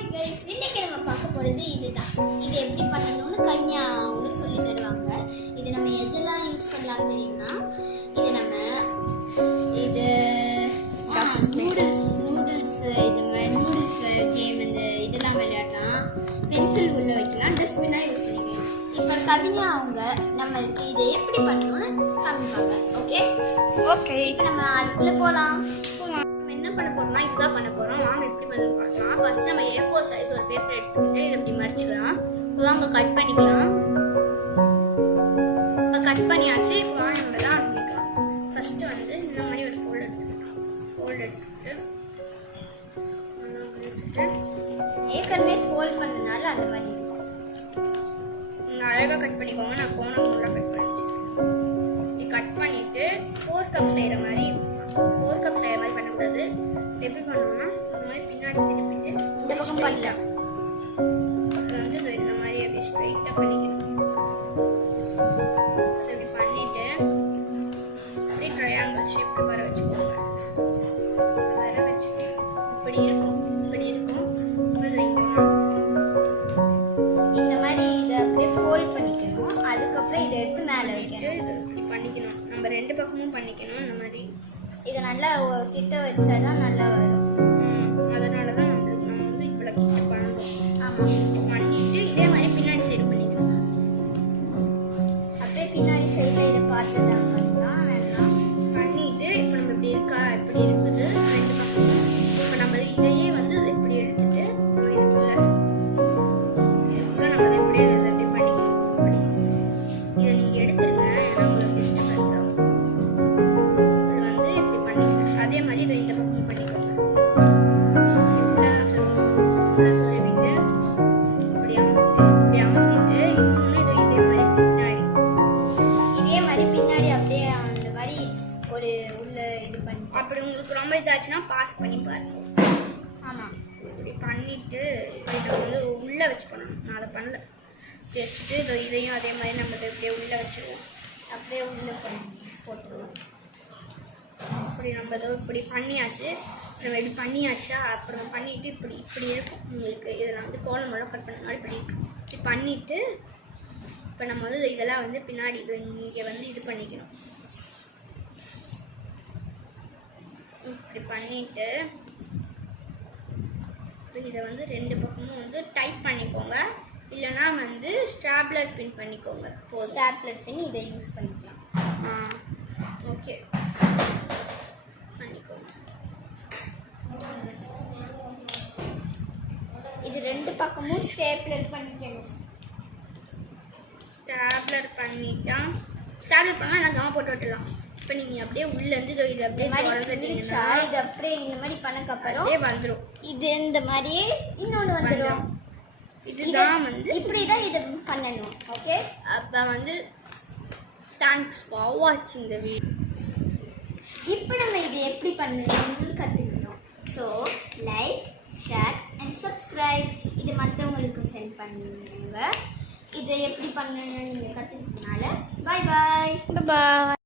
Hi guys, இன்னைக்கு நம்ம பார்க்க போகிறது இதுதான். இது எப்படி பண்ணணும்னு கன்யா அவங்க சொல்லி தருவாங்க. இது நம்ம எதெல்லாம் யூஸ் பண்ணலாம் தெரியும்னா, இது நம்ம இது நூடுல்ஸ் இது மாதிரி நூடுல்ஸ் கேம் இந்த இதெல்லாம் விளையாடலாம். பென்சில் உள்ள வைக்கலாம், டஸ்ட்பினாக யூஸ் பண்ணிக்கலாம். இப்போ கவிஞா அவங்க நம்மளுக்கு இதை எப்படி பண்ணணும்னு காமிப்பாங்க. ஓகே ஓகே இப்போ நம்ம அதுக்குள்ளே போகலாம். என்ன பண்ண போறோம்னா இதுதான் பண்ண போறோம். வாங்க எப்படி பண்ணணும் பார்க்கலாம். ஃபர்ஸ்ட் நம்ம A4 சைஸ் ஒரு பேப்பர் எடுத்துக்கிட்டு இதை இப்படி மடிச்சுக்கலாம். வாங்க கட் பண்ணிக்கலாம். இப்போ கட் பண்ணியாச்சு. இப்போ நம்ம தான் ஆரம்பிக்கலாம். ஃபர்ஸ்ட் வந்து இந்த மாதிரி ஒரு ஃபோல்டர் எடுத்துட்டு ஏற்கனவே ஃபோல்ட் பண்ணனால அந்த மாதிரி இருக்கும். நீங்கள் அழகாக கட் பண்ணிக்கோங்க. நான் கோணம் ஃபுல்லாக கட் பண்ணிட்டேன். கட் பண்ணிட்டு 4 கப் செய்கிற மாதிரி பண்ணக்கூடாது. எப்படி பண்ணணும்னா இந்த மாதிரி பின்னாடி திருப்பிட்டு இந்த பக்கம் பண்ணலாம். அதை வந்து இந்த மாதிரி அப்படியே ஸ்ட்ரைட்டாக பண்ணிக்கணும். அதை அப்படி பண்ணிட்டு அப்படியே ட்ரையாங்கிள் ஷேப் வர வச்சுக்கோங்க. வர வச்சுட்டு இப்படி இருக்கும் இந்த மாதிரி இதை அப்படியே ஃபோல்ட் பண்ணிக்கணும். அதுக்கப்புறம் இதை எடுத்து மேலே வைக்கணும். இப்படி பண்ணிக்கணும். நம்ம 2 பக்கமும் பண்ணிக்கணும். இந்த மாதிரி இதை நல்லா கிட்ட வச்சாதான் நல்லா வரும். அதனால தான் நம்ம வந்து இவ்வளோ கிட்ட பண்ணணும். ஆமாம், பண்ணிட்டு இதே மாதிரி பின்னாடி சைடு பண்ணிக்கணும். அப்படியே பின்னாடி சைடில் இதை பார்த்து தான் பண்ணலாம். வேணாம் பண்ணிட்டு இப்போ நம்ம இப்படி இப்படி இருக்குது 2 பக்கமும். இப்போ நம்ம இதையே வந்து இப்படி எடுத்துட்டு இதுக்குள்ள நம்ம இப்படியே பண்ணிக்கணும். இதை நீங்கள் எடுத்துருங்க, ஏன்னா உங்களுக்கு டிஸ்டர்பன்ஸ் ஆகும். அதே மாதிரி இதை இந்த பக்கம் பண்ணிக்கோங்க. சொருவிட்டு இப்படி அமுத்திட்டு இன்னொன்று இதே மாதிரி பின்னாடி அப்படியே அந்த மாதிரி ஒரு உள்ள இது பண்ணி அப்படி உங்களுக்கு ரொம்ப இதாச்சுன்னா பாஸ் பண்ணி பாருங்க. ஆமாம், இப்படி பண்ணிட்டு இதை வந்து உள்ளே வச்சு பண்ணணும். நான் அதை பண்ணல. வச்சுட்டு இதையும் அதே மாதிரி நம்ம இதை இப்படியே உள்ளே வச்சுருவோம். அப்படியே உள்ளே போட்டுருவோம். இப்படி நம்ம ஏதோ இப்படி பண்ணியாச்சு. நம்ம இப்படி பண்ணியாச்சா அப்புறம் பண்ணிவிட்டு இப்படி இருக்கும் உங்களுக்கு. இதில் வந்து கோலம் மூலம் கட் பண்ணனால இப்படி இருக்கும். இப்படி பண்ணிவிட்டு இப்போ நம்ம வந்து இதெல்லாம் வந்து பின்னாடி இங்கே வந்து இது பண்ணிக்கணும். இப்படி பண்ணிவிட்டு இப்போ இதை வந்து 2 பக்கமும் வந்து டைப் பண்ணிக்கோங்க. இல்லைனா வந்து ஸ்டாப்லர் பின் பண்ணிக்கோங்க. ஸ்டாப்லர் பின் இதை யூஸ் பண்ணிக்கலாம். ஓகே இது 2 பக்கமும் ஸ்டேப்லர் பண்ணிக்கணும். ஸ்டாப்லர் பண்ணால் எல்லாம் கம்மா போட்டு விட்டுலாம். இப்போ நீங்கள் அப்படியே உள்ளேருந்து இதை அப்படியே வளர்ந்துட்டீங்கன்னா இது அப்படியே இந்த மாதிரி பண்ணக்கப்புறம் வந்துடும். இது இந்த மாதிரியே இன்னொன்று வந்துடும். இதுதான் வந்து இப்படி தான் இதை பண்ணணும். ஓகே, அப்போ வந்து தேங்க்ஸ் ஃபார் வாட்சிங் த வீடியோ. இப்போ நம்ம இதை எப்படி பண்ணணும்னு கற்றுக்கிட்டோம். So like, share and subscribe. இது மற்றவங்களுக்கு சென்ட் பண்ணுங்க. இதை எப்படி பண்ணணும்னு நீங்கள் கற்றுக்கிட்டனால பாய்.